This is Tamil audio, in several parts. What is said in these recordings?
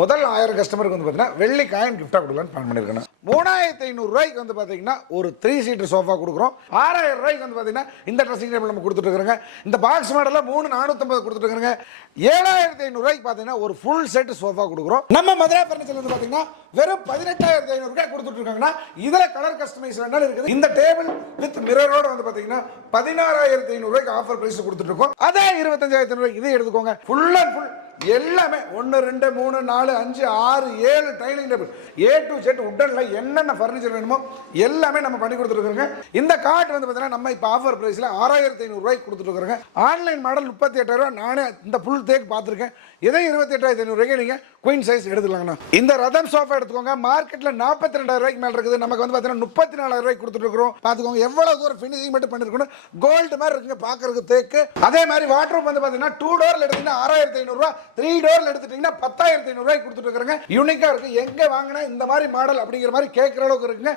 முதல் ஆயிரம் கஸ்டமருக்கு வந்து பார்த்தீங்கன்னா வெள்ளி காயின் கிஃப்டாக கொடுக்கலான்னு பிளான் பண்ணியிருக்கேன் மூணாயிரத்தி ஐநூறு ரூபாய்க்கு வந்து பார்த்தீங்கன்னா ஒரு த்ரீ சீட்டர் சோஃபா கொடுக்குறோம். ஆறாயிரம் ரூபாய்க்கு வந்து பார்த்தீங்கன்னா இந்த ட்ரெஸ்ஸிங் டேபிள் நம்ம கொடுத்துட்டு இருக்கிறோங்க. இந்த பாக்ஸ் மாடலில் மூணு நானூற்றம்பது கொடுத்துட்டு இருக்கிறோங்க. ஏழாயிரத்தி ஐநூறு ரூபாய்க்கு பார்த்தீங்கன்னா ஒரு ஃபுல் செட் சோஃபா கொடுக்குறோம். நம்ம மதுரை ஃபர்னிச்சர் வந்து பார்த்தீங்கன்னா வெறும் பதினெட்டாயிரத்தி ஐநூறு ரூபாய் கொடுத்துட்டு இருக்காங்கன்னா இதில் கலர் கஸ்டமைஸ் வேணாலும் இருக்குது? இந்த டேபிள் வித் மிரரோட வந்து பார்த்தீங்கன்னா பதினாறாயிரத்தி ஐநூறு ரூபாய்க்கு ஆஃபர் பிரைஸ் கொடுத்துட்டு இருக்கோம். அதே இருபத்தஞ்சாயிரத்தி ரூபாய்க்கு இதே எடுத்துக்கோங்க. ஃபுல் அண்ட் ஃபுல் எல்லாமே. ஒன்று ரெண்டு மூணு நாலு அஞ்சு ஆறு ஏழு dining table A to Z உட்டனில் என்னென்ன ஃபர்னிச்சர் வேணுமோ எல்லாமே நம்ம பண்ணி கொடுத்துருக்கோங்க இந்த கார்டு வந்து பார்த்தீங்கன்னா நம்ம இப்போ ஆஃபர் ப்ரைஸில் ஆறாயிரத்தி ஐநூறுரூவாய்க்கு கொடுத்துருக்குறோங்க ஆன்லைன் மாடல் முப்பத்தி எட்டாயிரம் நானே இந்த ஃபுல் தேக்கு பார்த்துருக்கேன். இதே இருபத்தி எட்டாயிரத்தி ஐநூறுரூவாய்க்கு நீங்கள் குயின் சைஸ் எடுத்துக்கலாங்கண்ணா. இந்த ரதம் சோஃபா எடுத்துக்கோங்க. மார்க்கெட்டில் நாற்பத்தி ரெண்டாயிரம் மேலே இருக்குது. நமக்கு வந்து பார்த்தீங்கன்னா முப்பத்தி நாலாயிரூவாய்க்கு கொடுத்துருக்குறோம் பார்த்துக்கோங்க. எவ்வளோ தூரம் ஃபினிஷிங் மட்டும் பண்ணிருக்கணும். கோல்டு மாதிரி இருக்குங்க பார்க்குறதுக்கு தேக்கு அதே மாதிரி வாட்ரூப் வந்து பார்த்தீங்கன்னா டூ டோரில் எடுத்தீங்கன்னா ஆறாயிரத்தி ஐநூறுரூவா த்ரீ டோரில் எடுத்துட்டீங்கன்னா பத்தாயிரத்தி ஐநூறுரூவாய்க்கு கொடுத்துட்டு இருக்கிறாங்க. யூனிக்காக இருக்கு. எங்கே வாங்கினா இந்த மாதிரி மாடல் அப்படிங்கிற மாதிரி கேட்குற அளவுக்கு இருக்குங்க.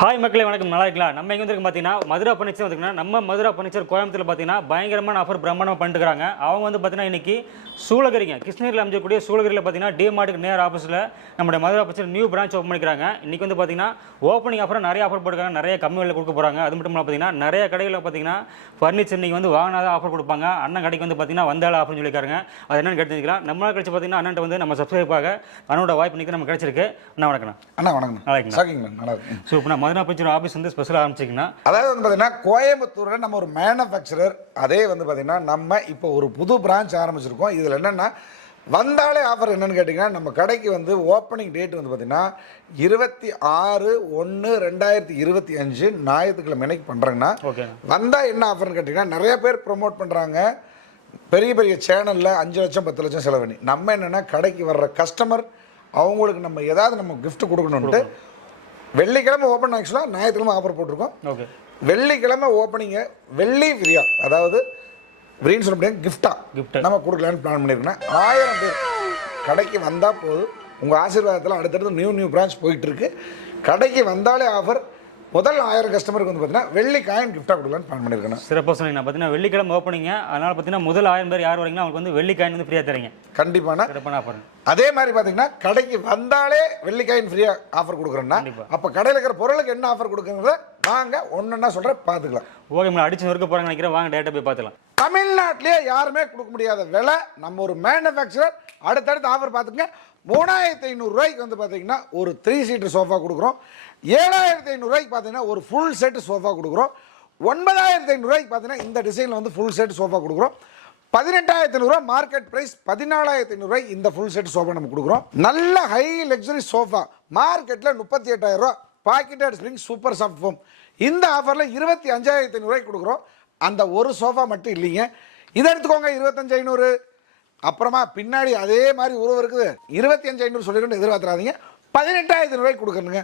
ஹாய் மக்களே வணக்கம். நல்லா இருக்கலாம் நம்ம எங்க வந்து பார்த்தீங்கன்னா மதுரா பர்னிச்சர் வந்துருக்குன்னா நம்ம மதுரா பர்னிச்சர் கோயம்புத்தூர்ல பார்த்தீங்கன்னா பயங்கரமான ஆஃபர் பிரம்மாண்டமாக பண்ணிட்டுருக்காங்க. அவங்க வந்து பார்த்தீங்கன்னா இன்னைக்கு சூளகிரிங்க கிருஷ்ணகிரியில் அமைச்சக்கூடிய சூளகிரியில் பார்த்தீங்கன்னா டிமார்ட்டுக்கு நேர் ஆப்போசிட்டில் நம்முடைய Madhura furniture new branch open பண்ணிக்கிறாங்க. இன்னைக்கு வந்து பார்த்தீங்கன்னா ஓப்பனிங் ஆஃபர் நிறைய ஆஃபர் போட்டுருக்காங்க. நிறைய கம்மி விலையில் கொடுக்க போகிறாங்க அது மட்டும் இல்லாமல் பார்த்தீங்கன்னா நிறைய கடைகளில் பார்த்தீங்கன்னா ஃபர்னிச்சர் நீங்கள் வந்து வாங்கினாதான் ஆஃபர் கொடுப்பாங்க. அண்ணன் கடைக்கு வந்து பார்த்தீங்கன்னா வந்தாலும் ஆஃபர்னு சொல்லியிருக்காங்க அது என்னன்னு கேட்டுக்கலாம் நம்ம கழிச்சு பார்த்தீங்கன்னா அண்ணன் வந்து நம்ம சப்ஸ்கிரைபாக அண்ணனோட வாய்ப்பு இன்னைக்கு நம்ம கிடைச்சிருக்கு. அண்ணா வணக்கம் அண்ணா வணக்கம் நல்லா? மதுரா பர்னிச்சர் ஆஃபீஸ் வந்து ஸ்பெஷலாக ஆரம்பிச்சிங்கன்னா அதாவது வந்து பார்த்தீங்கன்னா கோயம்புத்தூரில் நம்ம ஒரு மேனுஃபேக்சரர் அதே வந்து பார்த்தீங்கன்னா நம்ம இப்போ ஒரு புது பிரான்ச் ஆரம்பிச்சிருக்கோம். இதில் என்னென்னா வந்தாலே ஆஃபர் என்னன்னு கேட்டிங்கன்னா நம்ம கடைக்கு வந்து ஓப்பனிங் டேட் வந்து பார்த்தீங்கன்னா இருபத்தி ஆறு ஒன்று ரெண்டாயிரத்தி இருபத்தி அஞ்சு ஞாயிற்றுக்கிழமை என்னைக்கு பண்ணுறாங்கன்னா ஓகே. வந்தால் என்ன ஆஃபர்னு கேட்டிங்கன்னா நிறைய பேர் ப்ரோமோட் பண்ணுறாங்க பெரிய பெரிய சேனலில் அஞ்சு லட்சம் பத்து லட்சம் செலவு பண்ணி நம்ம என்னென்னா கடைக்கு வர்ற கஸ்டமர் அவங்களுக்கு நம்ம ஏதாவது நம்ம gift கொடுக்கணுன்ட்டு வெள்ளிக்கிழமை ஓப்பன் ஆக்சுவலாக ஞாயிற்றுக்கிழமை ஆஃபர் போட்டிருக்கோம். ஓகே வெள்ளிக்கிழமை ஓப்பனிங்க வெள்ளி ஃப்ரீயா அதாவது ஃப்ரீன்னு சொல்ல முடியாது கிஃப்டா Gift. நம்ம கொடுக்கலான்னு பிளான் பண்ணியிருக்கோம் ஆயிரம் பேர். கடைக்கு வந்தால் போதும். உங்கள் ஆசீர்வாதத்தில் அடுத்தடுத்து நியூ நியூ பிரான்ச் போயிட்டு இருக்கு. கடைக்கு வந்தாலே ஆஃபர் முதல் ஆயிரம் கஸ்டமருக்கு வந்து பார்த்தீங்கன்னா வெள்ளி காயின் கிஃப்டாக கொடுக்கலான்னு பிளான் பண்ணியிருக்கேன் சிறப்பாக சொன்னீங்க. பார்த்தீங்கன்னா வெள்ளிக்கிழமை ஓப்பனிங்க அதனால் பார்த்தீங்கன்னா முதல் ஆயிரம் பேர் யார் வரீங்களோ அவங்களுக்கு வந்து வெள்ளி காயின் வந்து ஃப்ரீயாக தரீங்க. கண்டிப்பான சிறப்பான ஆஃபர் அதே மாதிரி பார்த்தீங்கன்னா கடைக்கு வந்தாலே வெள்ளிக்காயின் ஃப்ரீயாக ஆஃபர் கொடுக்குறேன்னா. அப்போ கடையில் இருக்கிற பொருளுக்கு என்ன ஆஃபர் கொடுக்குறத வாங்க ஒன்றுன்னா சொல்கிறேன் பார்த்துக்கலாம் ஓகே மேடம் அடிச்சு நொறுக்க போகிறாங்க நினைக்கிறேன். வாங்க டேட்டா போய் பார்த்துக்கலாம் தமிழ்நாட்டிலேயே யாருமே கொடுக்க முடியாத விலை நம்ம ஒரு மேனுஃபேக்சரர் அடுத்தடுத்து ஆஃபர் பார்த்துங்க மூணாயிரத்தி ஐநூறுரூவாய்க்கு வந்து பார்த்தீங்கன்னா ஒரு த்ரீ சீட்டர் சோஃபா கொடுக்குறோம். ஏழாயிரத்தி ஐநூறுரூவாய்க்கு பார்த்தீங்கன்னா ஒரு ஃபுல் செட் சோஃபா கொடுக்குறோம். ஒன்பதாயிரத்தி ஐநூறுரூவாய்க்கு பார்த்தீங்கன்னா இந்த டிசைனில் வந்து ஃபுல் செட் சோஃபா கொடுக்குறோம். பதினெட்டாயிரத்தி ஐநூறுரூவா மார்க்கெட் ப்ரைஸ் பதினாலாயிரத்தி ஐநூறுரூவாய் இந்த ஃபுல் செட் சோஃபா நம்ம கொடுக்குறோம். நல்ல ஹை லக்ஸரி சோஃபா மார்க்கெட்டில் முப்பத்தி எட்டாயிரம் ரூபா pocketed spring super soft foam இந்த ஆஃபரில் இருபத்தி அஞ்சாயிரத்தி ஐநூறுரூவாய்க்கு கொடுக்குறோம். அந்த ஒரு சோஃபா மட்டும் இல்லைங்க. இதை எடுத்துக்கோங்க இருபத்தஞ்சு ஐநூறு. அப்புறமா பின்னாடி அதே மாதிரி உருவம் இருக்குது. இருபத்தி அஞ்சு ஐநூறு சொல்லிட்டு எதிர்பார்த்துறாதீங்க. பதினெட்டாயிரத்தி ஐநூறுரூவாய்க்கு கொடுக்கணுங்க.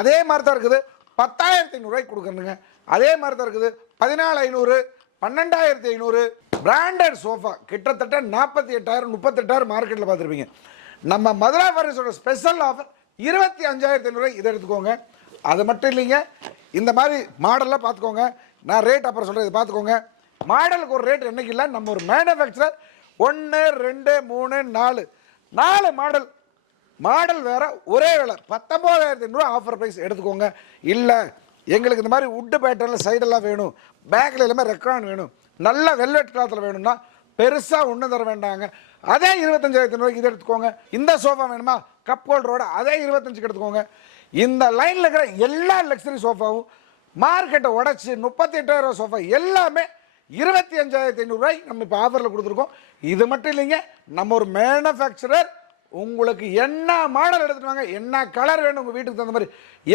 அதே மாதிரி தான் இருக்குது. பத்தாயிரத்தி ஐநூறுரூவாய்க்கு கொடுக்கணுங்க அதே மாதிரி தான் இருக்குது. பதினாலு ஐநூறு பன்னெண்டாயிரத்தி ஐநூறு பிராண்டட் சோஃபா கிட்டத்தட்ட நாற்பத்தி எட்டாயிரம் முப்பத்தெட்டாயிரம் மார்க்கெட்டில் பார்த்துருப்பீங்க. நம்ம மதுரா ஃபர்னிச்சரோட ஸ்பெஷல் ஆஃபர் இருபத்தி அஞ்சாயிரத்தி ஐநூறுரூவா இதை எடுத்துக்கோங்க. அது மட்டும் இல்லைங்க. இந்த மாதிரி மாடலில் பார்த்துக்கோங்க. நான் ரேட் அப்புறம் சொல்கிறேன் இதை பார்த்துக்கோங்க. மாடலுக்கு ஒரு ரேட் என்னைக்கு இல்லை? நம்ம ஒரு மேனுஃபேக்சரர் ஒன்று ரெண்டு மூணு நாலு. நாலு மாடல் மாடல் வேற ஒரே விலை. பத்தொம்போதாயிரத்தி ஐநூறுரூவா ஆஃபர் ப்ரைஸ் எடுத்துக்கோங்க. இல்லை எங்களுக்கு இந்த மாதிரி உட்டு பேட்டர்னில் சைடெல்லாம் வேணும். பேக்கில் எல்லாமே ரெக்கார்ட் வேணும். நல்ல வெல்வெட் கிளாத்தில் வேணும்னா பெருசாக ஒன்றும் தர வேண்டாங்க. அதே இருபத்தஞ்சாயிரத்தி ஐநூறுக்கு இது எடுத்துக்கோங்க. இந்த சோஃபா வேணுமா? கப் ஹோல்டரோட அதே இருபத்தஞ்சுக்கு எடுத்துக்கோங்க. இந்த லைனில் இருக்கிற எல்லா லக்ஸரி சோஃபாவும் மார்க்கெட்டை உடச்சி முப்பத்தி எட்டாயிரம் சோஃபா எல்லாமே இருபத்தி அஞ்சாயிரத்தி ஐநூறுரூவாய் நம்ம இப்போ ஆஃபரில் கொடுத்துருக்கோம். இது மட்டும் இல்லைங்க நம்ம ஒரு மேனுஃபேக்சரர் உங்களுக்கு என்ன மாடல் எடுத்துட்டு வாங்க என்ன கலர் வேணும் உங்கள் வீட்டுக்கு தகுந்த மாதிரி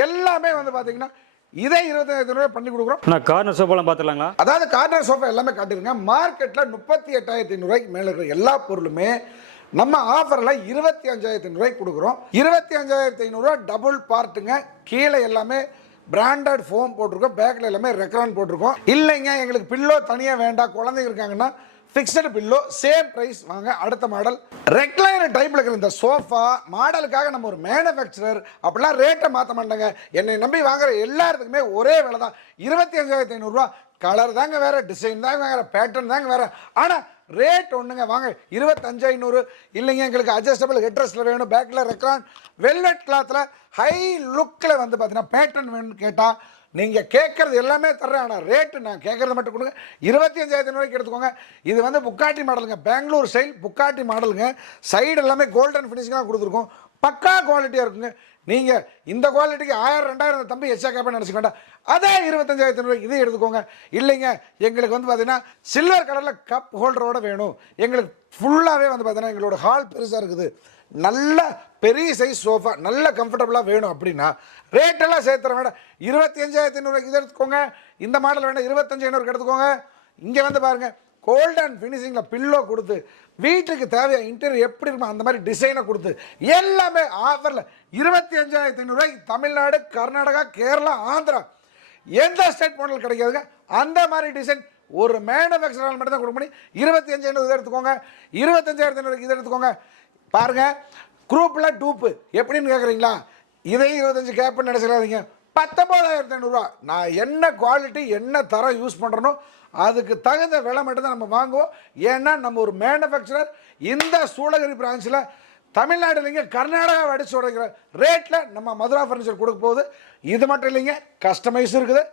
எல்லாமே வந்து பார்த்தீங்கன்னா இதே இருபத்தஞ்சாயிரத்தி ரூபாய் பண்ணி கொடுக்குறோம். நான் கார்னர் சோப்பாலாம் பார்த்துலாங்களா அதாவது கார்னர் சோஃபா எல்லாமே காட்டிருங்க. மார்க்கெட்டில் முப்பத்தி எட்டாயிரத்தி ஐநூறுரூவாய்க்கு மேலே இருக்கிற எல்லா பொருளுமே நம்ம ஆஃபரில் இருபத்தி அஞ்சாயிரத்தி ஐநூறுரூவாய்க்கு கொடுக்குறோம். இருபத்தி அஞ்சாயிரத்தி ஐநூறுரூவா டபுள் பார்ட்டுங்க கீழே எல்லாமே பிராண்டட் ஃபோம் போட்டிருக்கோம். பேக்கில் எல்லாமே ரெக்ரான் போட்டிருக்கோம். இல்லைங்க எங்களுக்கு பில்லோ தனியாக வேண்டாம். குழந்தைங்க இருக்காங்கன்னா ஃபிக்ஸ்டு பில்லோ சேம் ப்ரைஸ் வாங்க அடுத்த மாடல் ரெக்லைனர் டைப்பில் இருக்கிற இந்த சோஃபா மாடலுக்காக நம்ம ஒரு மேனுஃபேக்சரர் அப்படிலாம் ரேட்டை மாற்ற மாட்டாங்க. என்னை நம்பி வாங்குற எல்லாத்துக்குமே ஒரே விலை தான். இருபத்தி அஞ்சாயிரத்தி ஐநூறுரூவா. கலர் தாங்க வேறு டிசைன் தாங்க வேறு பேட்டர்ன் தாங்க வேறு. ஆனால் ரேட் ஒன்றுங்க வாங்க இருபத்தஞ்சு ஐநூறு. இல்லைங்க எங்களுக்கு அட்ஜஸ்டபிள் ஹெட்ரஸில் வேணும் பேக்கில் ரெக்ரான் வெல்வெட் கிளாத்தில் ஹை லுக்கில் வந்து பார்த்தீங்கன்னா பேட்டர்ன் வேணும்னு கேட்டால் நீங்கள் கேட்குறது எல்லாமே தர்றேன். ஆனால் ரேட்டு நான் கேட்குறது மட்டும் கொடுங்க. இருபத்தி அஞ்சாயிரத்தி ரூபாய்க்கு எடுத்துக்கோங்க. இது வந்து புக்காட்டி மாடலுங்க. பெங்களூர் ஸ்டைல் புக்காட்டி மாடலுங்க. சைடு எல்லாமே கோல்டன் ஃபினிஷிங்காக கொடுத்துருக்கோம். பக்கா குவாலிட்டியாக இருக்குங்க. நீங்கள் இந்த குவாலிட்டிக்கு ஆயிரம் ரெண்டாயிரம் தம்பி எச்சா கேப்பேன் நினச்சிக்க வேண்டாம். அதே இருபத்தஞ்சாயிரத்தி ரூபாய்க்கு இதே எடுத்துக்கோங்க. இல்லைங்க எங்களுக்கு வந்து பார்த்தீங்கன்னா சில்வர் கலரில் கப் ஹோல்டரோடு வேணும். எங்களுக்கு ஃபுல்லாகவே வந்து பார்த்தீங்கன்னா எங்களோட ஹால் பெருசாக இருக்குது. நல்ல பெரிய சைஸ் சோஃபா நல்ல கம்ஃபர்டபுளாக வேணும் அப்படின்னா ரேட்டெல்லாம் சேர்த்துற வேண்டாம் இருபத்தி அஞ்சாயிரத்தி ஐநூறுக்கு இதை எடுத்துக்கோங்க. இந்த மாடல் வேண்டாம் இருபத்தஞ்சு ஐநூறுக்கு எடுத்துக்கோங்க. இங்கே வந்து பாருங்க கோல்டன் ஃபினிஷிங்கில் பில்லோ கொடுத்து வீட்டுக்கு தேவையான இன்டீரியர் எப்படி இருக்குமோ அந்த மாதிரி டிசைனை கொடுத்து எல்லாமே ஆஃபரில் இருபத்தி அஞ்சாயிரத்தி ஐநூறுரூவாய்க்கு தமிழ்நாடு கர்நாடகா கேரளா ஆந்திரா. எந்த ஸ்டேட் மாடல் கிடைக்காதுங்க. அந்த மாதிரி டிசைன் ஒரு மேனுஃபேக்சரால் மட்டும் தான் கொடுக்க முடியும். இருபத்தி அஞ்சு ஐநூறு இதை எடுத்துக்கோங்க. இருபத்தஞ்சாயிரத்தி ஐநூறுக்கு இதை எடுத்துக்கோங்க. பாருங்க குரூப்பில் டூப்பு எப்படின்னு கேட்குறீங்களா இதையும் இருபத்தஞ்சு கேப்புன்னு நினைச்சிடாதீங்க பத்தொம்போதாயிரத்தி ஐநூறுரூவா நான் என்ன குவாலிட்டி என்ன தரம் யூஸ் பண்ணுறனோ அதுக்கு தகுந்த விலை மட்டும்தான் நம்ம வாங்குவோம். ஏன்னா நம்ம ஒரு மேனுஃபேக்சரர் இந்த சூளகிரி பிரான்ச்சில் தமிழ்நாடு இல்லைங்க கர்நாடகாவை அடிச்சு உடைக்கிற ரேட்டில் நம்ம மதுரா ஃபர்னிச்சர் கொடுக்க போகுது. இது மட்டும் இல்லைங்க கஸ்டமைஸ் இருக்குது.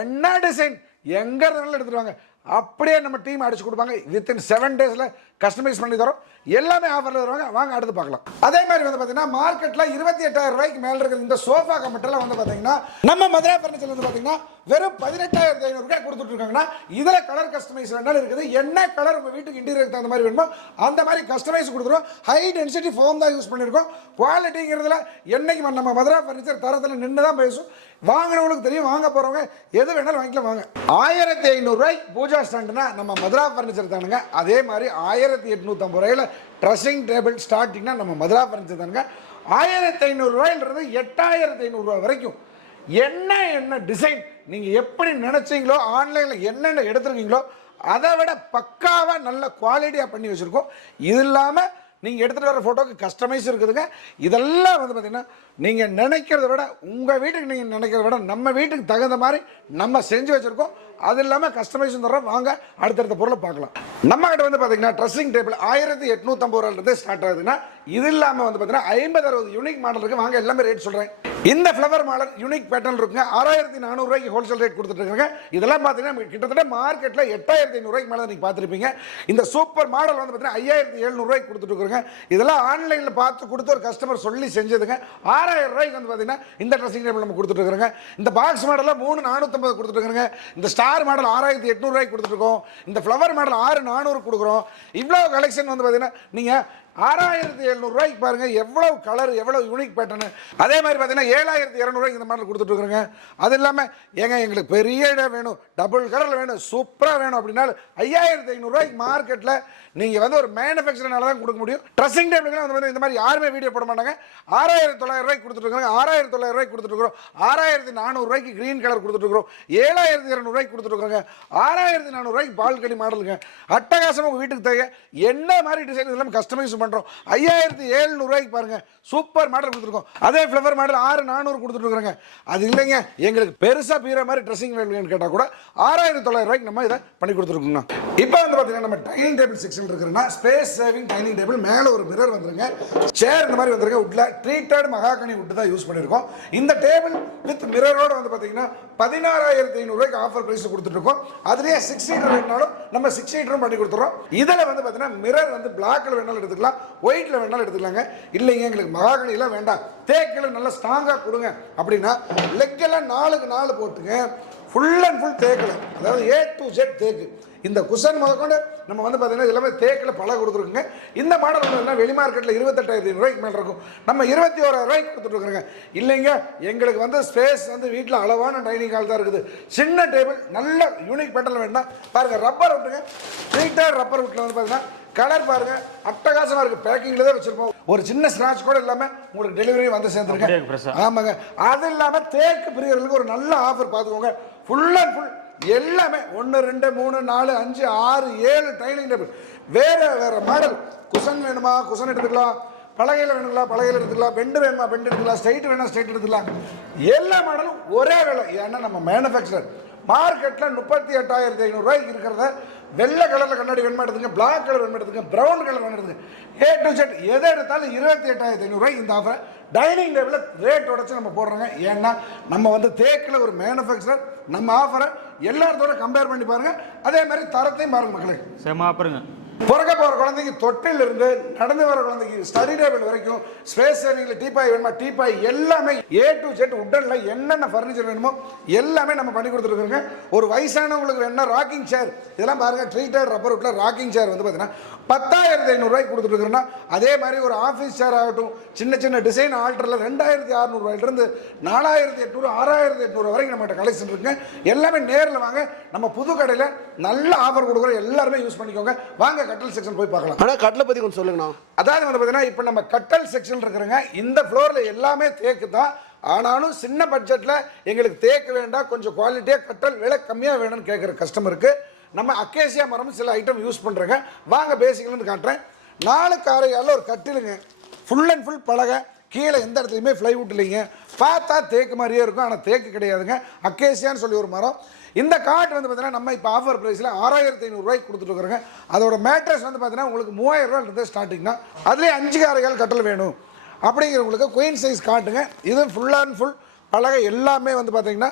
என்ன டிசைன் எங்கே இருந்தாலும் எடுத்துருவாங்க அப்படியே நம்ம டீம் அடிச்சு கொடுப்பாங்க. வித்தின் செவன் டேஸில் கஸ்டமைஸ் பண்ணி தரோம். எல்லாமே ஆஃபரில் தருவாங்க. வாங்க அடுத்து பார்க்கலாம். அதே மாதிரி வந்து பார்த்தீங்கன்னா மார்க்கெட்டில் இருபத்தி எட்டாயிரம் ரூபாய்க்கு மேலே இருக்கிற இந்த சோஃபா கமெண்ட்லாம் வந்து பார்த்தீங்கன்னா நம்ம மதுரை ஃபர்னிச்சர் வந்து பார்த்தீங்கன்னா வெறும் பதினெட்டாயிரத்தி ஐநூறு ரூபாய் கொடுத்துட்டு இருக்காங்கன்னா இதில் கலர் கஸ்டமைஸ் வேணாலும் இருக்குது. என்ன கலர் உங்கள் வீட்டுக்கு இன்டீரியருக்கு தகுந்த மாதிரி வேணுமோ அந்த மாதிரி கஸ்டமைஸ் கொடுத்துருவோம். ஹை டென்சிட்டி ஃபோம் தான் யூஸ் பண்ணியிருக்கோம் குவாலிட்டிங்கிறதுல என்னைக்கு நம்ம மதுரை ஃபர்னிச்சர் தரத்தில் நின்று தான் பேசும். வாங்கினவங்களுக்கு தெரியும். வாங்க போகிறவங்க எது வேணாலும் வாங்கிக்கலாம். வாங்க. ஆயிரத்தி ஐநூறுரூவாய்க்கு பூஜா ஸ்டாண்டுனா நம்ம மதுரா ஃபர்னிச்சர் தானுங்க. அதே மாதிரி ஆயிரத்தி எட்நூற்றம்பது ரூபாயில் ட்ரெஸ்ஸிங் டேபிள் ஸ்டார்டிங்னா நம்ம மதுரா ஃபர்னிச்சர் தானுங்க. ஆயிரத்தி ஐநூறுரூவாயிலிருந்து எட்டாயிரத்தி ஐநூறுரூவா வரைக்கும் என்ன என்ன டிசைன் நீங்கள் எப்படி நினச்சிங்களோ ஆன்லைனில் என்னென்ன எடுத்துருக்கீங்களோ அதை விட பக்காவாக நல்ல குவாலிட்டியாக பண்ணி வச்சுருக்கோம். இது இல்லாமல் நீங்கள் எடுத்துகிட்டு வர ஃபோட்டோக்கு கஸ்டமைஸ் இருக்குதுங்க. இதெல்லாம் வந்து பார்த்தீங்கன்னா நீங்கள் நினைக்கிறத விட உங்கள் வீட்டுக்கு நீங்கள் நினைக்கிறத விட நம்ம வீட்டுக்கு தகுந்த மாதிரி நம்ம செஞ்சு வச்சுருக்கோம். அது இல்லாமல் கஸ்டமைஸும் தரோம் வாங்க அடுத்தடுத்த பொருளை பார்க்கலாம். நம்ம கிட்ட வந்து பார்த்தீங்கன்னா ட்ரெஸ்ஸிங் டேபிள் ஆயிரத்தி எட்நூத்தம்பது ரூபாயிலிருந்து ஸ்டார்ட் ஆகுதுன்னா இது இல்லாமல் வந்து பார்த்தீங்கன்னா ஐம்பது அறுபது யூனிக் மாடல் இருக்குது வாங்க எல்லாமே ரேட் சொல்கிறேன் இந்த ஃப்ளவர் மாடல் யூனிக் பேட்டர்ன் இருக்குங்க. ஆறாயிரத்தி நானூறுரூவாய்க்கு ஹோல்சேல் ரேட் கொடுத்துட்டு இருக்காங்க இதெல்லாம் பார்த்தீங்கன்னா கிட்டத்தட்ட மார்க்கெட்டில் எட்டாயிரத்தி ஐநூறுரூவாய்க்கு மேலே நீங்கள் பார்த்துருப்பீங்க இந்த சூப்பர் மாடல் வந்து பார்த்தீங்கன்னா ஐயாயிரத்தி எழுநூறுவாய்க்கு கொடுத்துட்டு இருக்காங்க இதெல்லாம் ஆன்லைனில் பார்த்து கொடுத்து ஒரு கஸ்டமர் சொல்லி செஞ்சதுங்க. ஆறாயிரம் ரூபாய்க்கு வந்து பார்த்தீங்கன்னா இந்த ட்ரெஸ்ஸிங் டேபிள் நம்ம கொடுத்துட்டு இருக்காங்க இந்த பாக்ஸ் மாடலில் மூணு நானூற்றம்பது கொடுத்துட்டு இருக்காங்க இந்த ஸ்டார் மாடல் ஆறாயிரத்தி எட்நூறுரூவாய்க்கு கொடுத்துருக்கோம் இந்த ஃப்ளவர் மாடல் ஆறு நானூறு கொடுக்குறோம். இவ்வளோ கலெக்ஷன் வந்து பார்த்தீங்கன்னா நீங்கள் ஆறாயிரத்தி எழுநூறுவாய்க்கு பாருங்கள் எவ்வளோ கலர் எவ்வளோ யூனிக் பேட்டர்னு அதே மாதிரி பார்த்தீங்கன்னா ஏழாயிரத்தி இரநூறுவாய்க்கு இந்த மாடல் கொடுத்துட்டு அது இல்லாமல் ஏங்க எங்களுக்கு பெரிய இடம் வேணும் டபுள் கலரில் வேணும் சூப்பராக வேணும் அப்படின்னாலும் ஐயாயிரத்தி ஐநூறுரூவாய்க்கு மார்க்கெட்டில் நீங்கள் வந்து ஒரு மேனுஃபேக்சர்னால தான் கொடுக்க முடியும். ட்ரெஸ்ஸிங் டேபிளுக்குலாம் வந்து இந்த மாதிரி யாருமே வீடியோ போட மாட்டாங்க. ஆறாயிரத்தி தொள்ளாயிரம் ரூபாய்க்கு ஆறாயிரத்தி தொள்ளாயிரம் கொடுத்துட்ருக்குறோம். ஆறாயிரத்தி நானூறுரூவாய்க்கு க்ரீன் கலர் கொடுத்துட்ருக்குறோம். ஏழாயிரத்தி இரநூறுவாய்க்கு கொடுத்துட்ருக்குறோங்க. ஆறாயிரத்தி நானூறுரூவாய்க்கு பால்கனி மாடலுங்க அட்டகாசமாக உங்கள் வீட்டுக்கு தேவை. என்ன மாதிரி டிசைன் இதெல்லாம் கஸ்டமைஸ் பண்ணுறோம் ஐயாயிரத்தி எழுநூறுவாய்க்கு பாருங்க. சூப்பர் மாடல் கொடுத்துருக்கோம். அதே ஃப்ளவர் மாடல் ஆறு நானூறு கொடுத்துட்ருக்குறேங்க அது இல்லைங்க எங்களுக்கு பெருசாக பீற மாதிரி ட்ரெஸ்ஸிங் வேணும்னு கேட்டால் கூட ஆறாயிரத்தி தொள்ளாயிரம் ரூபாய்க்கு நம்ம இதை பண்ணி கொடுத்துருக்கோங்க இப்போ வந்து பார்த்தீங்கன்னா நம்ம டைனிங் டேபிள் செக்ஷன் இருக்குன்னா ஸ்பேஸ் சேவிங் டைனிங் டேபிள் மேலே ஒரு மிரர் வந்துருங்க. சேர் இந்த மாதிரி வந்துருங்க. உட்ல ட்ரீட்டட் மகாகனி உட்டு தான் யூஸ் பண்ணியிருக்கோம் இந்த டேபிள் வித் மிரரோட வந்து பார்த்தீங்கன்னா பதினாறாயிரத்தி ஐநூறுரூவாய்க்கு ஆஃபர் ப்ரைஸ் கொடுத்துட்ருக்கோம் அதுலேயே சிக்ஸ் சீட்டர் வேணாலும் நம்ம சிக்ஸ் சீட்டரும் பண்ணி கொடுத்துறோம். இதில் வந்து பார்த்தீங்கன்னா மிரர் வந்து பிளாக்கில் வேணாலும் எடுத்துக்கலாம். ஒயிட்ல வேணாலும் எடுத்துக்கலாங்க. இல்லைங்க எங்களுக்கு மகாகனிலாம் வேண்டாம். தேக்கில் நல்லா ஸ்ட்ராங்காக கொடுங்க. அப்படின்னா லெக்கெல்லாம் நாலுக்கு நாலு போட்டுங்க. ஃபுல் அண்ட் ஃபுல் தேக்கில் அதாவது ஏ டு ஜெட் தேக்கு இந்த குஷன் முதற்கொண்டு நம்ம வந்து பார்த்தீங்கன்னா எல்லாமே தேக்கில் பல கொடுத்துருக்குங்க. இந்த மாடல் வந்து வெளி மார்க்கெட்டில் இருபத்தெட்டாயிரத்தி ரூபாய்க்கு மேலே இருக்கும். நம்ம இருபத்தி ஓராயிரம் ரூபாய்க்கு கொடுத்துட்ருக்குறோங்க இல்லைங்க எங்களுக்கு வந்து ஸ்பேஸ் வந்து வீட்டில் அளவான டைனிங் ஹால் தான் இருக்குது. சின்ன டேபிள் நல்ல யூனிக் பேட்டர்ல வேண்டாம் பாருங்கள் ரப்பர் விட்டுங்க ட்ரீட்டட் ரப்பர் விட்டில் வந்து பார்த்தீங்கன்னா கலர் பாருங்க. அட்டகாசமா இருக்கு. பேக்கிங்ல தான் வச்சிருப்போம். ஒரு சின்ன ஸ்கிராட்ச் கூட இல்லாம உங்களுக்கு டெலிவரி வந்து சேர்ந்துருக்கேன். ஆமாங்க. அது இல்லாம தேக்கு பிரியர்களுக்கு ஒரு நல்ல ஆஃபர் பார்த்துக்கோங்க. ஃபுல் அண்ட் ஃபுல் எல்லாமே ஒன்று ரெண்டு மூணு நாலு அஞ்சு ஆறு ஏழு டைனிங் டேபிள் வேற வேற மாடல் குஷன் வேணுமா? குஷன் எடுத்துக்கலாம். பலகையில் வேணுங்களா? பலகையில் எடுத்துக்கலாம். பெண்டு வேணுமா? பெண்டு எடுத்துக்கலாம். ஸ்ட்ரைட் வேணா ஸ்ட்ரைட் எடுத்துக்கலாம். எல்லா மாடலும் ஒரே விலை. ஏன்னா நம்ம மேனுஃபேக்சரர் மார்க்கெட்டில் முப்பத்தி எட்டாயிரத்தி ஐநூறுரூவாய்க்கு இருக்கிறத வெள்ளை கலரில் கண்ணாடி வேணுமா எடுத்துங்க பிளாக் கலர் வேணும் எடுத்துங்க ப்ரௌன் கலர் வேணும் எடுத்துங்க. ஏ டு செட் எதை எடுத்தாலும் இருபத்தி எட்டாயிரத்தி ஐநூறுரூவா இந்த ஆஃபர் டைனிங் டேபிளில் ரேட் உடச்சு நம்ம போடுறோங்க. ஏன்னா நம்ம வந்து தேக்கில் ஒரு மேனுஃபேக்சரர் நம்ம ஆஃபரை எல்லாத்தோட கம்பேர் பண்ணி பாருங்கள் அதே மாதிரி தரத்தையும் பாருங்கள் மக்களுக்கு செம ஆஃபருங்க பிறக்க போகிற குழந்தைக்கு தொட்டிலிருந்து நடந்து வர குழந்தைக்கு ஸ்டடி டேபிள் வரைக்கும் ஸ்பேஸ் சேவிங்கில் டீப்பாய் வேணுமா? டீப்பாய் எல்லாமே ஏ டு ஜெட் உடனில் என்னென்ன ஃபர்னிச்சர் வேணுமோ எல்லாமே நம்ம பண்ணி கொடுத்துருக்கோங்க ஒரு வயசானவங்களுக்கு வேணும்னா ராக்கிங் சேர் இதெல்லாம் பாருங்க ட்ரீட்டட் ரப்பர் உட்ல ராக்கிங் சேர் வந்து பார்த்தீங்கன்னா பத்தாயிரத்தி ஐநூறுரூவாய்க்கு கொடுத்துருக்குறோன்னா அதே மாதிரி ஒரு ஆஃபீஸ் சேர் ஆகட்டும் சின்ன சின்ன டிசைன் ஆல்டரில் ரெண்டாயிரத்தி அறநூறுவாயிலிருந்து நாலாயிரத்தி எட்நூறு ஆறாயிரத்தி எட்நூறு வரைக்கும் நம்மகிட்ட கலெக்ஷன் இருக்குங்க. எல்லாமே நேரில் வாங்க. நம்ம புது கடையில் நல்ல ஆஃபர் கொடுக்குறோம் எல்லாருமே யூஸ் பண்ணிக்கோங்க. வாங்க கட்டல் செக்ஷன் போய் பார்க்கலாம். ஆனா கட்டில பத்தி கொஞ்சம் சொல்லுங்கண்ணா. அதாவது வந்து பார்த்தீங்கன்னா இப்போ நம்ம கட்டல் செக்ஷன் இருக்கிறோங்க இந்த ஃப்ளோரில் எல்லாமே தேக்கு தான். ஆனாலும் சின்ன பட்ஜெட்டில் எங்களுக்கு தேக்கு வேண்டாம் கொஞ்சம் குவாலிட்டியாக கட்டல் விலை கம்மியாக வேணும்னு கேட்குற கஸ்டமருக்கு நம்ம அக்கேசியா மரம் சில ஐட்டம் யூஸ் பண்ணுறேங்க வாங்க பேசிக்கலன்னு காட்டுறேன். நாலு காரையால் ஒரு கட்டிலுங்க. ஃபுல் அண்ட் ஃபுல் பலகை. கீழே எந்த இடத்துலையுமே ஃப்ளைவுட் இல்லைங்க. பார்த்தா தேக்கு மாதிரியே இருக்கும் ஆனால் தேக்கு கிடையாதுங்க. அக்கேசியான்னு சொல்லி ஒரு மரம். இந்த காட் வந்து பார்த்தீங்கன்னா நம்ம இப்போ ஆஃபர் ப்ரைஸில் ஆறாயிரத்தி ஐநூறுரூவாய்க்கு கொடுத்துட்டு அதோட மேட்ரஸ் வந்து பார்த்தீங்கன்னா உங்களுக்கு மூவாயிரம் ரூபாய் இருந்து ஸ்டார்டிங் தான். அதுலேயே அஞ்சு காரைகள் கட்டல் வேணும். அப்படிங்கிறவங்களுக்கு குயின் சைஸ் காட்டுங்க இது ஃபுல் அண்ட் ஃபுல் அழகாக எல்லாமே வந்து பார்த்தீங்கன்னா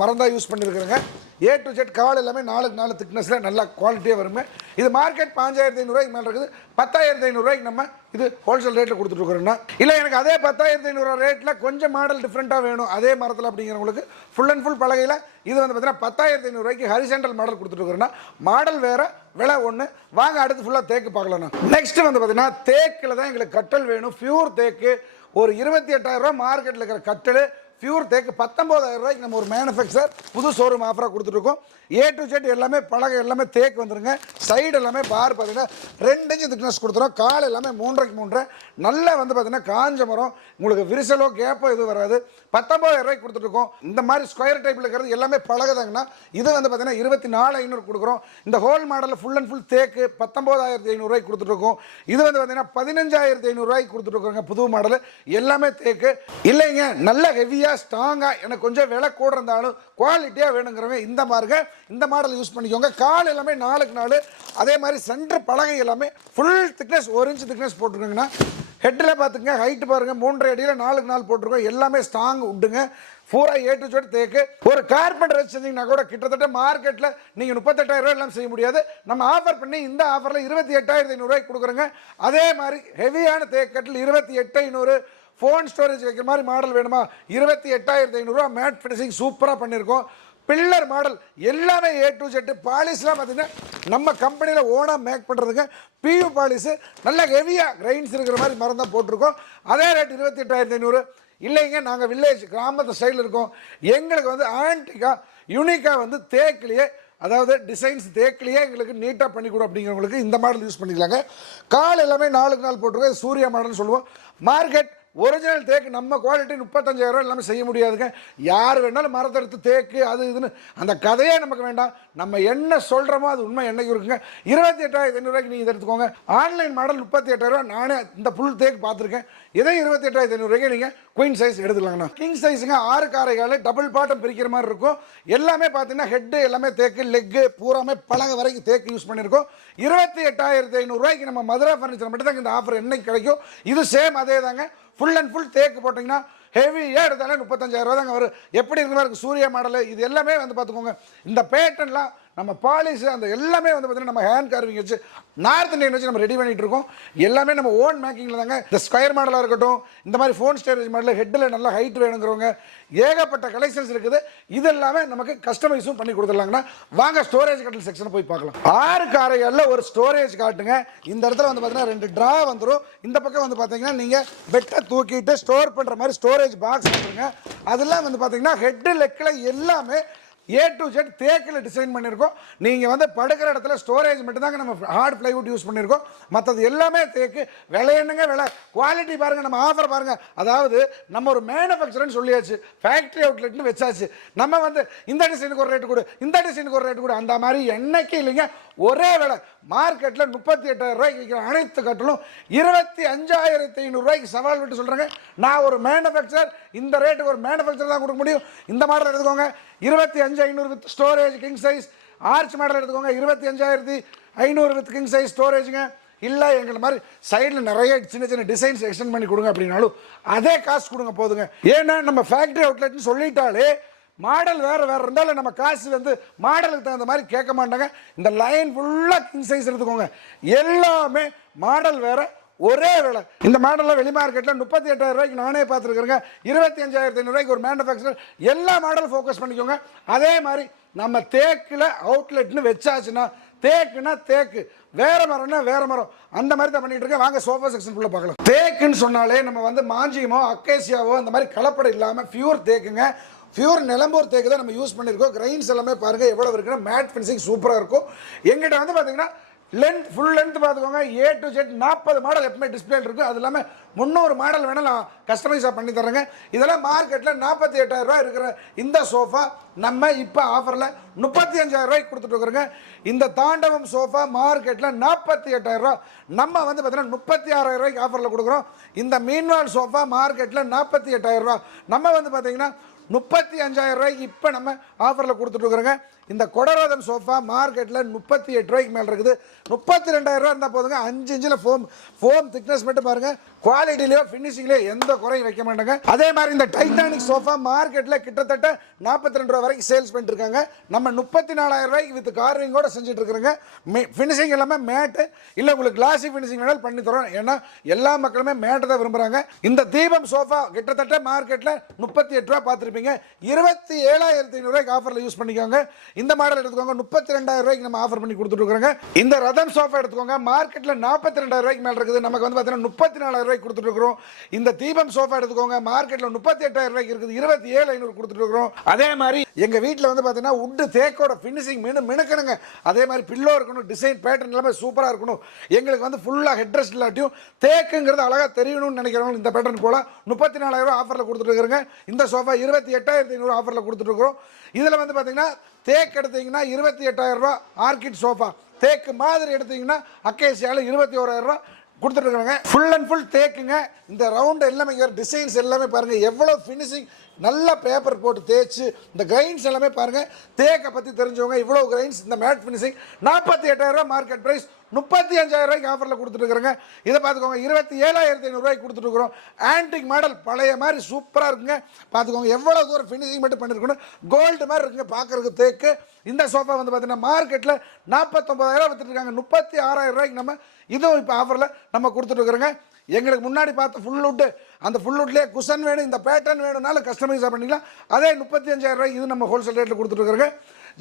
மறந்தா யூஸ் பண்ணியிருக்கிறேங்க ஏ டு ஜெட் கால் எல்லாமே நாலுக்கு நாலு திக்னஸில் நல்லா குவாலிட்டியாக வருங்க. இது மார்க்கெட் பாஞ்சாயிரத்தி ஐநூறுரூவாய்க்கு மேலே இருக்குது. பத்தாயிரத்தி ஐநூறுரூவாய்க்கு நம்ம இது ஹோல்சேல் ரேட்டில் கொடுத்துட்ருக்குறோன்னா இல்லை எனக்கு அதே பத்தாயிரத்தி ஐநூறுரூவா ரேட்டில் கொஞ்சம் மாடல் டிஃப்ரெண்ட்டாக வேணும். அதே மரத்தில் அப்படிங்கிறவங்களுக்கு ஃபுல் அண்ட் ஃபுல் பலகையில் இது வந்து பார்த்தீங்கன்னா பத்தாயிரத்தி ஐநூறுரூவாய்க்கு ஹரிசென்டல் மாடல் கொடுத்துட்ருக்குறோன்னா மாடல் வேறு விலை ஒன்று வாங்க அடுத்து ஃபுல்லாக தேக்கு பார்க்கலாம் நெக்ஸ்ட் வந்து பார்த்தீங்கன்னா தேக்கில் தான் எங்களுக்கு கட்டல் வேணும். பியூர் தேக்கு. ஒரு இருபத்தி எட்டாயிரம் மார்க்கெட்டில் இருக்கிற கட்டல். பியூர் தேக்கு பத்தொம்போதாயிரம் ரூபாய்க்கு நம்ம ஒரு மேனுஃபேக்சர் புது ஷோரூம் ஆஃபராக கொடுத்துருக்கோம் ஏ டு ஜெட் எல்லாமே பழக எல்லாமே தேக்கு வந்துருங்க. சைடு எல்லாமே பார் பார்த்தீங்கன்னா ரெண்டு இன்ச்சு திக்னஸ் கொடுத்துரும் கால் எல்லாமே மூன்றரைக்கு மூன்றரை. நல்லா வந்து பார்த்தீங்கன்னா காஞ்ச மரம். உங்களுக்கு விரிசலோ கேப்போ எதுவும் வராது. பத்தொம்போதாயிரம் ரூபாய்க்கு கொடுத்துருக்கோம் இந்த மாதிரி ஸ்கொயர் டைப்பில் இருக்கிறது எல்லாமே பழகுதாங்கன்னா இது வந்து பார்த்தீங்கன்னா இருபத்தி நாலு ஐநூறு கொடுக்குறோம். இந்த ஹோல் மாடலில் ஃபுல் அண்ட் ஃபுல் தேக்கு பத்தொம்போதாயிரத்தி ஐநூறுரூவாய்க்கு கொடுத்துட்ருக்கோம். இது வந்து பார்த்தீங்கன்னா பதினஞ்சாயிரத்தி ஐநூறுரூவாய்க்கு கொடுத்துட்ருக்கோங்க புது மாடல் எல்லாமே தேக்கு இல்லைங்க நல்ல ஹெவியாக ஸ்ட்ராங்காக எனக்கு கொஞ்சம் விலை கூட இருந்தாலும் குவாலிட்டியாக வேணுங்கிறவங்க இந்த மாருங்க இந்த மாடல் யூஸ் பண்ணிக்கோங்க. கால் எல்லாமே நாளுக்கு நாள் அதே மாதிரி சென்டர் பலகை எல்லாமே ஃபுல் திக்னஸ் ஒரு இன்ச் திக்னஸ் போட்டுருக்கோங்கன்னா ஹெட்டில் பார்த்துங்க ஹைட்டு பாருங்கள் மூன்றரை அடியில் நாலுக்கு நாள் போட்டிருக்கோம். எல்லாமே ஸ்ட்ராங் உண்டுங்க. பூரா ஏ டு தேக்கு. ஒரு கார்பெண்டர் வச்சுருந்தீங்கன்னா கூட கிட்டத்தட்ட மார்க்கெட்டில் நீங்கள் முப்பத்தெட்டாயிரம் ரூபாய் எல்லாம் செய்ய முடியாது. நம்ம ஆஃபர் பண்ணி இந்த ஆஃபரில் இருபத்தி எட்டாயிரத்தி ஐநூறுரூவாய்க்கு கொடுக்குறோங்க. அதே மாதிரி ஹெவியான தேக்கட்டில் இருபத்தி எட்டு ஐநூறு ஃபோன் ஸ்டோரேஜ் வைக்கிற மாதிரி மாடல் வேணுமா? இருபத்தி எட்டாயிரத்தி ஐநூறுரூவா மேட் ஃபினிஷிங் சூப்பராக பண்ணியிருக்கோம் பில்லர் மாடல் எல்லாமே ஏ டு செட்டு பாலிஷ்லாம் பார்த்தீங்கன்னா நம்ம கம்பெனியில் ஓனாக மேக் பண்ணுறதுங்க பியூ பாலிஸு நல்ல ஹெவியாக கிரைன்ஸ் இருக்கிற மாதிரி மரம் தான் போட்டிருக்கோம். அதே ரேட் இருபத்தி எட்டாயிரத்தி ஐநூறு. இல்லைங்க நாங்கள் வில்லேஜ் கிராமத்து ஸ்டைலில் இருக்கோம். எங்களுக்கு வந்து ஆன்டிக்காக யூனிக்காக வந்து தேக்கிலேயே அதாவது டிசைன்ஸ் தேக்கிலேயே எங்களுக்கு நீட்டாக பண்ணி கொடு அப்படிங்கிறவங்களுக்கு இந்த மாடல் யூஸ் பண்ணிக்கலாங்க. கால் எல்லாமே நாளுக்கு நாள் போட்டிருக்கோம். சூர்யா மாடல்னு சொல்லுவோம். மார்க்கெட் ஒரிஜினல் தேக்கு நம்ம குவாலிட்டி முப்பத்தஞ்சாயிரம் எல்லாமே செய்ய முடியாதுங்க. யார் வேணாலும் மரத்தெடுத்து தேக்கு அது இதுன்னு அந்த கதையே நமக்கு வேண்டாம். நம்ம என்ன சொல்கிறோமோ அது உண்மை என்னைக்கு இருக்குங்க. இருபத்தி எட்டாயிரத்தி ஐநூறுரூவாய்க்கு நீங்கள் எடுத்துக்கோங்க. ஆன்லைன் மாடல் முப்பத்தி எட்டாயிரம் நானே இந்த புல் தேக்கு பார்த்துருக்கேன். இதே இருபத்தி எட்டாயிரத்தி ஐநூறுரூவாய்க்கு நீங்கள் குயின் சைஸ் எடுத்துக்கலாங்கண்ணா. கிங் சைஸுங்க ஆறு காரைகால் டபுள் பாட்டம் பிரிக்கிற மாதிரி இருக்கும். எல்லாமே பார்த்தீங்கன்னா ஹெட்டு எல்லாமே தேக்கு லெக்கு பூராமே பழக வரைக்கும் தேக்கு யூஸ் பண்ணியிருக்கோம் இருபத்தி எட்டாயிரத்தி ஐநூறுரூவாய்க்கு நம்ம மதுரா ஃபர்னிச்சர் மட்டும் தான் இந்த ஆஃபர் என்னைக்கு கிடைக்கும். இது சேம் அதே தாங்க ஃபுல் அண்ட் ஃபுல் தேக்கு போட்டிங்கன்னா ஹெவியாக எடுத்தாலே முப்பத்தஞ்சாயிரம் ரூபா தாங்க வரும். எப்படி இருக்கிற மாதிரி இருக்குது சூரிய மாடலு இது எல்லாமே வந்து பார்த்துக்கோங்க. இந்த பேட்டன்லாம் நம்ம பாலிஷ் அந்த எல்லாமே வந்து பார்த்தீங்கன்னா நம்ம ஹேண்ட் கார்விங் வச்சு நார்த் இந்தியன் வச்சு நம்ம ரெடி பண்ணிட்டு இருக்கோம். எல்லாமே நம்ம ஓன் மேக்கிங்கில் தாங்க. இந்த ஸ்கொயர் மாடலாக இருக்கட்டும் இந்த மாதிரி ஃபோன் ஸ்டோரேஜ் மாடல் ஹெட்டில் நல்லா ஹைட் வேணுங்கிறவங்க ஏகப்பட்ட கலெக்ஷன்ஸ் இருக்குது. இது எல்லாமே நமக்கு கஸ்டமைஸும் பண்ணி கொடுத்துடலாங்கன்னா வாங்க ஸ்டோரேஜ் கட்டில் செக்ஷனை போய் பார்க்கலாம். ஆறு காரைகளில் ஒரு ஸ்டோரேஜ் காட்டுங்க. இந்த இடத்துல வந்து பார்த்தீங்கன்னா ரெண்டு ட்ரா வந்துடும் இந்த பக்கம் வந்து பார்த்தீங்கன்னா நீங்கள் பெட்டை தூக்கிட்டு ஸ்டோர் பண்ணுற மாதிரி ஸ்டோரேஜ் பாக்ஸ் வந்துருங்க அதெல்லாம் வந்து பார்த்தீங்கன்னா ஹெட்டு லெக்கில் எல்லாமே ஏ டு ஜெட் தேக்கில் டிசைன் பண்ணியிருக்கோம் நீங்கள் வந்து படுக்கிற இடத்துல ஸ்டோரேஜ் மட்டும்தாங்க நம்ம ஹார்ட் பிளைவுட் யூஸ் பண்ணியிருக்கோம் மற்றது எல்லாமே தேக்கு. விலை என்னங்க விலை? குவாலிட்டி பாருங்கள் நம்ம ஆஃபர் பாருங்கள் அதாவது நம்ம ஒரு மேனுஃபேக்சர்னு சொல்லியாச்சு. ஃபேக்ட்ரி அவுட்லெட்னு வச்சாச்சு. நம்ம வந்து இந்த டிசைனுக்கு ஒரு ரேட்டு கொடு இந்த டிசைனுக்கு ஒரு ரேட்டு கொடு. அந்த மாதிரி என்னைக்கு இல்லைங்க? ஒரே விலை. மார்க்கெட்டில் முப்பத்தி எட்டாயிரம் ரூபாய்க்கு விற்கிற அனைத்து கட்டலும் இருபத்தி அஞ்சாயிரத்தி ஐநூறுரூவாய்க்கு சவால் விட்டு சொல்கிறேங்க நான் ஒரு மேனுஃபேக்சர் இந்த ரேட்டுக்கு ஒரு மேனுஃபேக்சர் தான் கொடுக்க முடியும். இந்த மாடல் எடுத்துக்கோங்க. இருபத்தி அஞ்சு ஐநூறு with storage king size arch model எடுத்துக்கோங்க இருபத்தி அஞ்சாயிரத்தி ஐநூறு வித் கிங் சைஸ் ஸ்டோரேஜுங்க இல்லை எங்களை மாதிரி சைடில் நிறைய சின்ன சின்ன டிசைன்ஸ் எக்ஸ்டெண்ட் பண்ணி கொடுங்க அப்படின்னாலும் அதே காசு கொடுங்க போதுங்க. ஏன்னா நம்ம ஃபேக்ட்ரி அவுட்லெட்னு சொல்லிட்டாலே மாடல் வேறு வேறு இருந்தாலும் நம்ம காசு வந்து மாடலுக்கு தகுந்த மாதிரி கேட்க மாட்டாங்க. இந்த லைன் ஃபுல்லாக கிங் சைஸ் எடுத்துக்கோங்க. எல்லாமே மாடல் வேறு ஒரே விலை இந்த மாடலில் வெளி மார்க்கெட்டில் முப்பத்தி எட்டாயிரம் ரூபாய்க்கு நானே பார்த்துருக்குறேங்க. இருபத்தி அஞ்சாயிரத்தி ஐநூறுரூவாய்க்கு ஒரு மேனுஃபேக்சர் எல்லா மாடலும் ஃபோக்கஸ் பண்ணிக்கோங்க. அதே மாதிரி நம்ம தேக்கில் அவுட்லெட்னு வச்சாச்சுன்னா தேக்குனா தேக்கு. வேற மரம்னா வேற மரம். அந்த மாதிரி தான் பண்ணிட்டு இருக்கேன். வாங்க சோஃபா செக்ஷன் ஃபுல்லாக பார்க்கலாம். தேக்குன்னு சொன்னாலே நம்ம வந்து மாஞ்சியமோ அக்கேசியாவோ அந்த மாதிரி கலப்படம் இல்லாமல் பியூர் தேக்குங்க. பியூர் நிலம்பூர் தேக்கு தான் நம்ம யூஸ் பண்ணியிருக்கோம் கிரைன்ஸ் எல்லாமே பாருங்கள் எவ்வளோ இருக்குன்னா மேட் ஃபினிஷிங் சூப்பராக இருக்கும். எங்கிட்ட வந்து பார்த்தீங்கன்னா லென்த் ஃபுல் லென்த் பார்த்துக்கோங்க. ஏ டு ஜெட் நாற்பது மாடல் எப்பவுமே டிஸ்பிளே இருக்கும். அது இல்லாமல் முந்நூறு மாடல் வேணால் நான் கஸ்டமைஸாக பண்ணி தரேங்க இதெல்லாம் மார்க்கெட்டில் நாற்பத்தி எட்டாயிரம் ரூபாய் இருக்கிற இந்த சோஃபா நம்ம இப்போ ஆஃபரில் முப்பத்தி அஞ்சாயிரம் கொடுத்துட்ருக்குறோங்க கொடுத்துட்டு இருக்கிறோங்க. இந்த தாண்டவம் சோஃபா மார்க்கெட்டில் நாற்பத்தி எட்டாயிரம் நம்ம வந்து பார்த்தீங்கன்னா முப்பத்தி ஆறாயிரம் ரூபாய்க்கு ஆஃபரில் கொடுக்குறோம். இந்த மீன்வால் சோஃபா மார்க்கெட்டில் நாற்பத்தி எட்டாயிரம் ரூபா நம்ம வந்து பார்த்தீங்கன்னா முப்பத்தி அஞ்சாயிரம் ரூபாய்க்கு இப்போ நம்ம ஆஃபரில் கொடுத்துட்ருக்குறோங்க இந்த கொடரோதம் சோஃபா மார்க்கெட்டில் முப்பத்தி எட்டு ரூபாய்க்கு மேலே இருக்குது. முப்பத்தி ரெண்டாயிரம் ரூபா இருந்தால் போதுங்க. அஞ்சு இன்ச்சில் ஃபோம் ஃபோம் திக்னஸ் மட்டும் பாருங்கள் குவாலிட்டிலையோ ஃபினிஷிங்லையோ எந்த குறையும் வைக்க மாட்டாங்க. அதே மாதிரி இந்த டைட்டானிக் சோஃபா மார்க்கெட்டில் கிட்டத்தட்ட நாற்பத்தி ரெண்டு ரூபா வரைக்கும் சேல்ஸ் பண்ணிட்டு இருக்காங்க நம்ம முப்பத்தி நாலாயிரம் ரூபாய்க்கு வித் கார்விங்கோட செஞ்சுட்டு இருக்கிறோங்க ஃபினிஷிங் எல்லாமே மேட்டு இல்லை உங்களுக்கு கிளாசி ஃபினிஷிங் வேணாலும் பண்ணி தரோம். ஏன்னா எல்லா மக்களுமே மேட்டை தான் விரும்புகிறாங்க இந்த தீபம் சோஃபா கிட்டத்தட்ட மார்க்கெட்டில் முப்பத்தி எட்டு ரூபா பார்த்துருப்பீங்க. இருபத்தி ஏழாயிரத்தி ஐநூறுரூவாய்க்கு ஆஃபரில் யூஸ் பண்ணிக்கோங்க. இந்த மாடல் எடுத்துக்கோங்க முப்பத்தி ரெண்டாயிரம் ரூபாய்க்கு நம்ம ஆஃபர் பண்ணி கொடுத்துருக்காங்க இந்த ரதம் சோஃபா எடுத்துக்கோங்க மார்க்கெட்டில் நாற்பத்தி ரெண்டாயிரம் ரூபாய்க்கு மேலே இருக்குது. நமக்கு வந்து பார்த்தீங்கன்னா முப்பத்தி நாலாயிரம் ரூபாய்க்கு கொடுத்துட்டு இந்த தீபம் சோஃபா எடுத்துக்கோங்க மார்க்கெட்டில் முப்பத்தி எட்டாயிரம் ரூபாய்க்கு இருக்குது. இருபத்தி ஏழு ஐநூறு கொடுத்துட்டு அதே மாதிரி எங்கள் வீட்டில் வந்து பார்த்தீங்கன்னா உட்டு தேக்கோட ஃபினிஷிங் மினு மினுக்கணுங்க. அதே மாதிரி பில்லோ இருக்கணும் டிசைன் பேட்டர்ன் எல்லாமே சூப்பராக இருக்கணும். எங்களுக்கு வந்து ஃபுல்லாக ஹெட்ரஸ் இல்லாட்டியும் தேக்குங்கிறது அழகாக தெரியணும்னு நினைக்கிறவங்க இந்த பேட்டர்ன் போல முப்பத்தி நாலாயிரம் ரூபா ஆஃபரில் கொடுத்துட்டு இந்த சோஃபா இருபத்தி எட்டாயிரத்தி ஐநூறு ஆஃபரில் கொடுத்துட்ருக்குறோம் இதில் வந்து பார்த்தீங்கன்னா தேக்கு எடுத்தீங்கன்னா இருபத்தி எட்டாயிரம் ரூபா ஆர்கிட் சோஃபா. தேக்கு மாதிரி எடுத்தீங்கன்னா அக்கேசியாவில் இருபத்தி ஓராயிரம் ரூபா கொடுத்துட்ருக்காங்க ஃபுல் அண்ட் ஃபுல் தேக்குங்க. இந்த ரவுண்டு எல்லாமே டிசைன்ஸ் எல்லாமே பாருங்கள் எவ்வளோ ஃபினிஷிங் நல்ல பேப்பர் போட்டு தேய்ச்சி இந்த கிரைன்ஸ் எல்லாமே பாருங்கள் தேக்கை பற்றி தெரிஞ்சவங்க இவ்வளோ கிரைன்ஸ் இந்த மேட் ஃபினிஷிங் நாற்பத்தி எட்டாயிரம் மார்க்கெட் ப்ரைஸ் முப்பத்தி அஞ்சாயிரம் ரூபாய்க்கு ஆஃபரில் கொடுத்துருக்குறேங்க இதை பார்த்துக்கோங்க இருபத்தி ஏழாயிரத்தி ஐநூறுரூவாய்க்கு கொடுத்துருக்குறோம் ஆன்டிக் மாடல் பழைய மாதிரி சூப்பராக இருக்குங்க. பார்த்துக்கோங்க எவ்வளோ தூரம் ஃபினிஷிங் மட்டும் பண்ணியிருக்கணும் கோல்டு மாதிரி இருக்குங்க பார்க்குறதுக்கு தேக்கு. இந்த சோஃபா வந்து பார்த்தீங்கன்னா மார்க்கெட்டில் நாற்பத்தொம்பதாயிரம் விற்றுருக்காங்க முப்பத்தி ஆறாயிரம் ரூபாய்க்கு நம்ம இதுவும் இப்போ ஆஃபரில் நம்ம கொடுத்துட்ருக்குறோங்க எங்களுக்கு முன்னாடி பார்த்த ஃபுல்வுட்டு அந்த ஃபுல் உட்லேயே குஷன் வேணும் இந்த பேட்டர்ன் வேணும்னாலும் கஸ்டமைஸாக பண்ணிக்கலாம். அதே முப்பத்தி அஞ்சாயிரம் ரூபாய்க்கு இது நம்ம ஹோல்சேல் ரேட்டில் கொடுத்துட்ருக்குறோங்க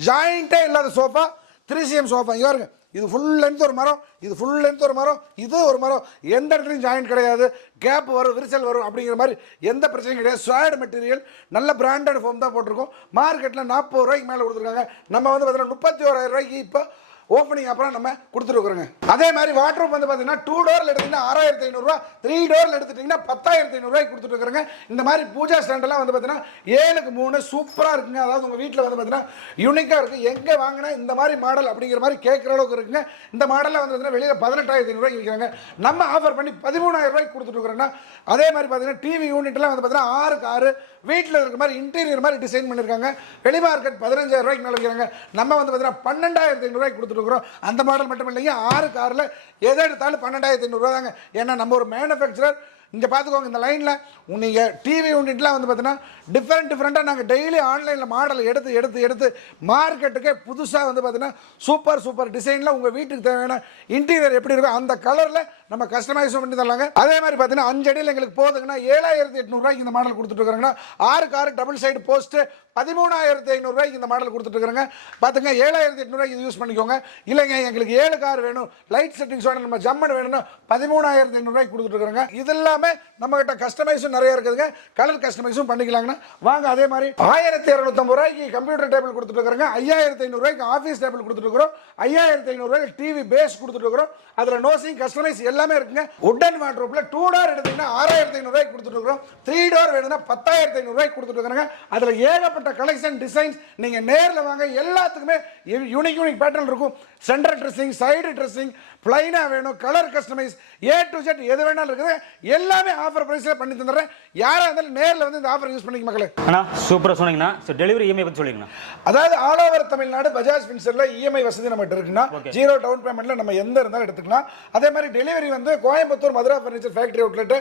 ஜாயிண்ட்டே இல்லாத சோஃபா த்ரீ சிஎம் சோஃபா இங்கே பாருங்க இது ஃபுல் லென்த் ஒரு மரம் இது ஃபுல் லென்த் ஒரு மரம் இது ஒரு மரம். எந்த இடத்துலையும் ஜாயின் கிடையாது. கேப் வரும் விரிசல் வரும் அப்படிங்கிற மாதிரி எந்த பிரச்சனையும் கிடையாது. ஸ்வாய்டு மெட்டீரியல் நல்ல பிராண்டட் ஃபோம் தான் போட்டிருக்கோம். மார்க்கெட்டில் நாற்பது ரூபாய்க்கு மேலே கொடுத்துருக்காங்க. நம்ம வந்து பார்த்தீங்கன்னா முப்பத்தி ஓராயிரம் ரூபாய்க்கு இப்போ ஓப்பனிங் அப்புறம் நம்ம கொடுத்துருக்குறோங்க அதே மாதிரி வாட்ரூப் வந்து பார்த்தீங்கன்னா டூ டோரில் எடுத்தீங்கன்னா ஆறாயிரத்தி ஐநூறுரூவா த்ரீ டோரில் எடுத்துட்டிங்கன்னா பத்தாயிரத்தி ஐநூறுரூவாய்க்கு கொடுத்துருக்குறோங்க இந்த மாதிரி பூஜா ஸ்டாண்டெல்லாம் வந்து பார்த்தீங்கன்னா ஏழுக்கு மூணு சூப்பராக இருக்குங்க. அதாவது உங்கள் வீட்டில் வந்து பார்த்தீங்கன்னா யூனிக்காக இருக்குது எங்கே வாங்கினா இந்த மாதிரி மாடல் அப்படிங்கிற மாதிரி கேட்குற அளவுக்கு இருக்குங்க. இந்த மாடலில் வந்து பார்த்தீங்கன்னா வெளியில் பதினெட்டாயிரத்தி ஐநூறுரூவாய்க்கு விற்கிறாங்க. நம்ம ஆஃபர் பண்ணி பதிமூணாயிரம் ரூபாய்க்கு கொடுத்துட்ருக்குறோன்னா அதே மாதிரி பார்த்தீங்கன்னா டிவி யூனிட்லாம் வந்து பார்த்தீங்கன்னா ஆறுக்கு ஆறு வீட்டில் இருக்கிற மாதிரி இன்டீரியர் மாதிரி டிசைன் பண்ணியிருக்காங்க வெளி மார்க்கெட் பதினஞ்சாயிரம் ரூபாய்க்கு மேலே வைக்கிறாங்க. நம்ம வந்து பார்த்தீங்கன்னா பன்னெண்டாயிரத்தி ஐநூறுரூவாய்க்கு கொடுத்துருக்குறோம் அந்த மாடல் மட்டும் இல்லைங்க ஆறு காரில் எதை எடுத்தாலும் பன்னெண்டாயிரத்தி ஐநூறுரூவா தாங்க. ஏன்னா நம்ம ஒரு மேனுஃபேக்சரர் இங்கே பார்த்துக்கோங்க இந்த லைனில் நீங்கள் டிவி யூனிட்லாம் வந்து பார்த்தீங்கன்னா டிஃப்ரெண்ட் டிஃப்ரெண்ட்டாக நாங்கள் டெய்லி ஆன்லைனில் மாடல் எடுத்து எடுத்து எடுத்து மார்க்கெட்டுக்கே புதுசாக வந்து பார்த்தீங்கன்னா சூப்பர் சூப்பர் டிசைனில் உங்கள் வீட்டுக்கு தேவையான இன்டீரியர் எப்படி இருக்கோ அந்த கலரில் நம்ம கஸ்டமைஸ் பண்ணி தரலாங்க. அதே மாதிரி பார்த்தீங்கன்னா அஞ்சு அடியில் எங்களுக்கு போதுங்கன்னா ஏழாயிரத்தி எட்நூறுரூவாய்க்கு இந்த மாடல் கொடுத்துட்ருக்காங்கன்னா ஆறுக்கு ஆறு டபுள் சைடு போஸ்ட்டு பதிமூணாயிரத்தி ஐநூறுரூவாய்க்கு இந்த மாடல் கொடுத்துட்ருக்காங்க பார்த்துங்க ஏழாயிரத்தி எட்நூறுவாய்க்கு இது யூஸ் பண்ணிக்கோங்க. இல்லைங்க எங்களுக்கு ஏழு கார் வேணும். லைட் செட்டிங்ஸோட நம்ம ஜம்மன் வேணும்னா பதிமூணாயிரத்தி ஐநூறுரூவாய்க்கு கொடுத்துட்ருக்காங்க இதெல்லாமே எல்லாமே நம்ம கிட்ட கஸ்டமைஸும் நிறைய இருக்குதுங்க. கலர் கஸ்டமைஸும் பண்ணிக்கலாங்கண்ணா. வாங்க அதே மாதிரி ஆயிரத்தி இரநூத்தம்பது ரூபாய்க்கு கம்ப்யூட்டர் டேபிள் கொடுத்துட்டு ஐயாயிரத்தி ஐநூறுரூவாய்க்கு ஆஃபீஸ் டேபிள் கொடுத்துட்டு ஐயாயிரத்தி ஐநூறுரூவாய்க்கு டிவி பேஸ் கொடுத்துட்டு அதில் நோசிங் கஸ்டமைஸ் எல்லாமே இருக்குங்க. உட்டன் வாட்ரூப்பில் டூ டோர் எடுத்தீங்கன்னா ஆறாயிரத்தி ஐநூறுரூவாய்க்கு கொடுத்துட்டு த்ரீ டோர் வேணும்னா பத்தாயிரத்தி ஐநூறுரூவாய்க்கு கொடுத்துட்டு அதில் ஏகப்பட்ட கலெக்ஷன் டிசைன்ஸ் நீங்கள் நேரில் வாங்க. எல்லாத்துக்குமே யூனிக் யூனிக் பேட்டர்ன் இருக்கும். சென்டர் ட்ரெஸ்ஸிங் சைடு ட்ரெஸ்ஸிங் பிளைனாக வேணும் colour customise A to Z எது வேணாலும் இருக்குது. எல்லாமே ஆஃபர் ப்ரைஸில் பண்ணி தந்துடுறேன். யாராக இருந்தாலும் நேரில் வந்து இந்த ஆஃபர் யூஸ் பண்ணிக்க மக்களே. அண்ணா சூப்பராக சொன்னீங்கண்ணா. ஸோ டெலிவரி இஎம்ஐ பற்றி சொல்லிங்கண்ணா. அதாவது ஆல் ஓவர் தமிழ்நாடு பஜாஜ் ஃபின்சர்ல இஎம்ஐ வசதி நம்மகிட்ட இருக்குன்னா ஜீரோ டவுன் பேமெண்ட்ல நம்ம எந்த இருந்தாலும் எடுத்துக்கலாம். அதே மாதிரி டெலிவரி வந்து Coimbatore Madhura furniture factory outlet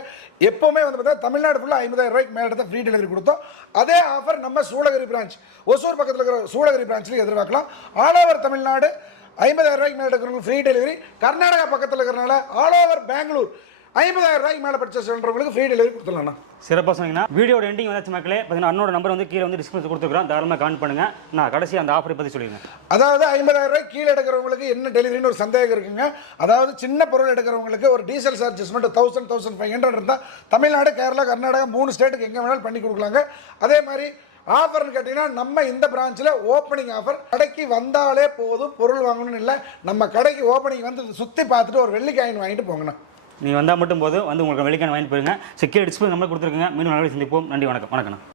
எப்பவுமே வந்து பார்த்தா தமிழ்நாடு ஃபுல்லாக ஐம்பதாயிரம் ரூபாய்க்கு மேலே எடுத்தால் ஃப்ரீ டெலிவரி கொடுத்தோம். அதே ஆஃபர் நம்ம சூளகிரி பிரான்ச் ஒசூர் பக்கத்தில் இருக்கிற சூளகிரி பிரான்ச்லையும் எதிர்பார்க்கலாம். ஆல் ஓவர் தமிழ்நாடு ஐம்பதாயிரம் ரூபாய்க்கு மேலே எடுக்கிறவங்களுக்கு ஃப்ரீ டெலிவரி கர்நாடகா பக்கத்தில் இருக்கிறனால ஆல் ஓவர் பெங்களூர் ஐம்பதாயிரம் ரூபாய்க்கு மேலே பர்ச்சேஸ் பண்ணுறவங்களுக்கு ஃப்ரீ டெலிவரி கொடுத்துடலாம்ண்ணா. சிறப்பாக சொன்னீங்கன்னா வீடியோட எண்டிங் வந்தாச்சு மக்களே. பார்த்தீங்கன்னா அண்ணோட நம்பர் வந்து கீழே வந்து டிஸ்கிரிப்ஷன் கொடுத்துருக்கோம் தாராளமாக கான் பண்ணுங்க. நான் கடைசி அந்த ஆஃபரை பற்றி சொல்லிடுங்க அதாவது ஐம்பதாயிரம் ரூபாய் கீழே எடுக்கிறவங்களுக்கு என்ன டெலிவரின்னு ஒரு சந்தேகம் இருக்குங்க. அதாவது சின்ன பொருள் எடுக்கிறவங்களுக்கு ஒரு டீசல் சார்ஜஸ் மட்டும் தௌசண்ட் தௌசண்ட் ஃபைவ் ஹண்ட்ரட் இருந்தால் தமிழ்நாடு கேரளா கர்நாடகா மூணு ஸ்டேட்டுக்கு எங்கே வேணாலும் பண்ணி கொடுக்கலாங்க. அதே மாதிரி ஆஃபர்னு கேட்டிங்கன்னா நம்ம இந்த பிரான்ச்சில் ஓப்பனிங் ஆஃபர் கடைக்கு வந்தாலே போதும் பொருள் வாங்கணும்னு இல்லை. நம்ம கடைக்கு ஓப்பனிங் வந்து சுற்றி பார்த்துட்டு ஒரு வெள்ளிக்காயின் வாங்கிட்டு போங்கண்ணா. நீங்கள் வந்தால் மட்டும் போது வந்து உங்களுக்கு வெள்ளிக்காயின் வாங்கிட்டு போயிருங்க. செக்யூர் டிஸ்பிளே நம்பர் கொடுத்துருக்குங்க. மீண்டும் நல்ல சந்திப்போம். நன்றி வணக்கம். வணக்கம்